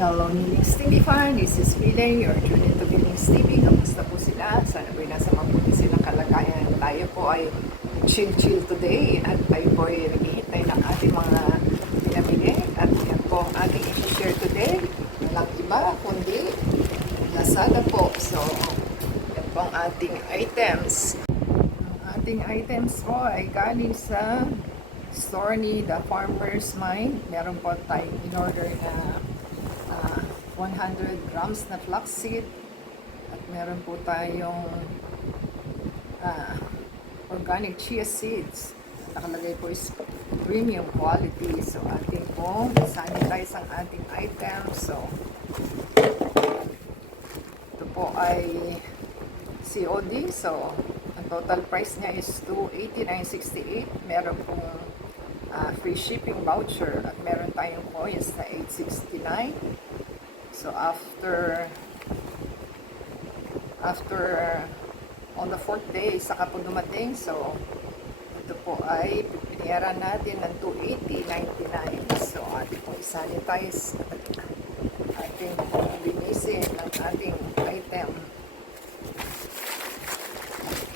Hello, Niling's TV fan. This is Feeling. You're tuned into Niling's TV. Kamusta po sila? Sana po'y nasa mabuti silang kalagayan. Tayo po ay chill today at tayo po ay naghihintay ng ating mga pinamili. At yan po ang ating i-share today. Walang iba, kundi Lazada po. So, yan po ang ating items. Ang ating items po ay galing sa store ni The Farmer's Mind. Meron po tayong in-order na 100 grams na flaxseed at meron po tayong organic chia seeds. Nakalagay po is premium quality. So, ating pong sanitize ang ating item. So, ito po ay COD. So, ang total price niya is $289.68. Meron pong free shipping voucher at meron tayong coins na $869. So after on the 4th day saka po dumating. So ito po ay pipiniran natin ng $280.99. So ating pong isanitize at ating pong linisin ang ating item.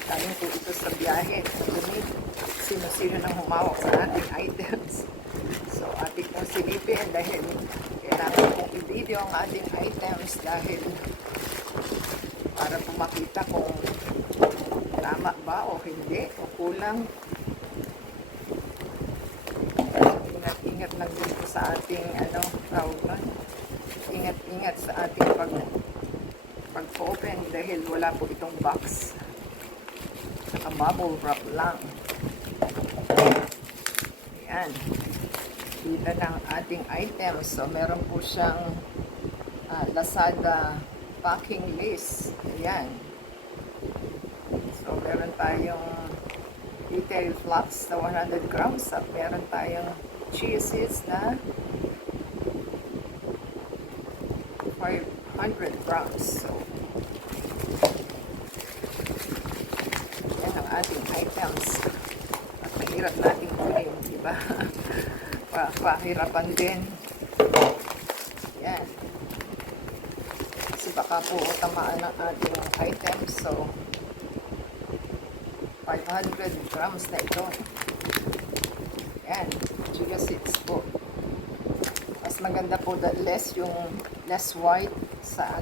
Galing po ito sa biyahe. Sino-sino nang humawak sa ating items. So, ating pong silipin dahil kailangan pong i-video ang ating items dahil para po makita kung tama ba o hindi o kulang. Ingat-ingat lang din po sa ating ingat-ingat sa ating pag-open dahil wala po itong box. Saka bubble wrap lang. Ayan. Dito ng ating items. So, meron po siyang Lazada packing list. Ayan. So, meron tayong detail flax na 100 grams at meron tayong chia seeds na 500 grams. So, yan ang ating items. At mahirap nating kunin, diba? Pahirapan din. Yan. Kasi baka po tamaan ng ating items. So, 500 grams na ito. Yan. Chia seeds po. Mas maganda po that less white sa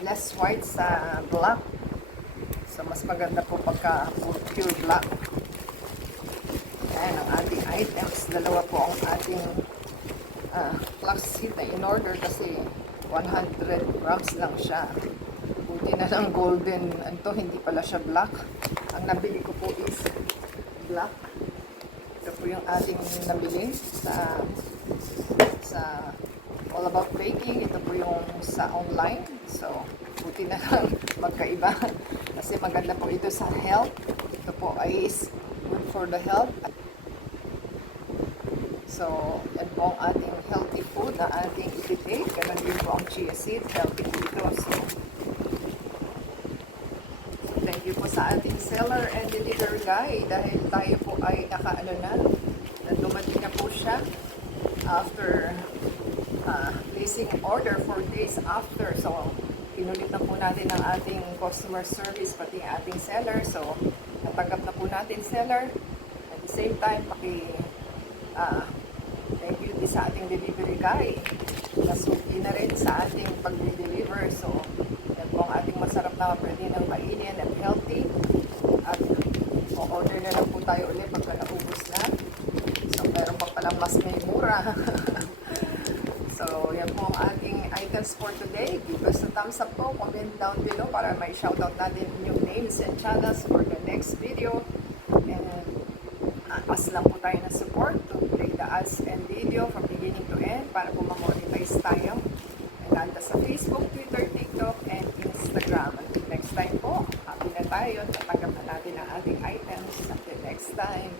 less white sa black. So, mas maganda po pagka pure black. Ayan ang ating items. Dalawa po ang ating flaxseed na in-order kasi 100 grams lang siya. Buti na lang golden. Hindi pala siya black. Ang nabili ko po is black. Ito po yung ating nabili sa All About Baking. Ito po yung sa online. So, buti na lang magkaiba. Kasi maganda po ito sa health. Ito po ay good for the health. So, yan po ang ating healthy food na ating i-take. Ganun din po ang chia seeds. Healthy po ito. So, thank you po sa ating seller and delivery guy. Dahil tayo po ay dumating na po siya after placing order 4 days after. So, pinulit na po natin ang ating customer service pati ang ating seller. So, natanggap na po natin seller. At the same time, thank you din sa ating delivery guy. Nasuki na rin sa ating pag-deliver. So, yan po ang ating masarap na pwede ng kainin at healthy. At o-order na lang po tayo ulit pagka naubos na. So, meron pa palang mas may mura. So, yan po ang ating items for today. Give us a thumbs up po. Comment down below para may shoutout natin yung names and channels for the next video. And as lang po tayo ng support to play the ads and video from beginning to end para po ma-monetize tayo. And nanda sa Facebook, Twitter, TikTok, and Instagram. Until next time po, happy na tayo. Tatanggap na natin ang ating items. Until next time.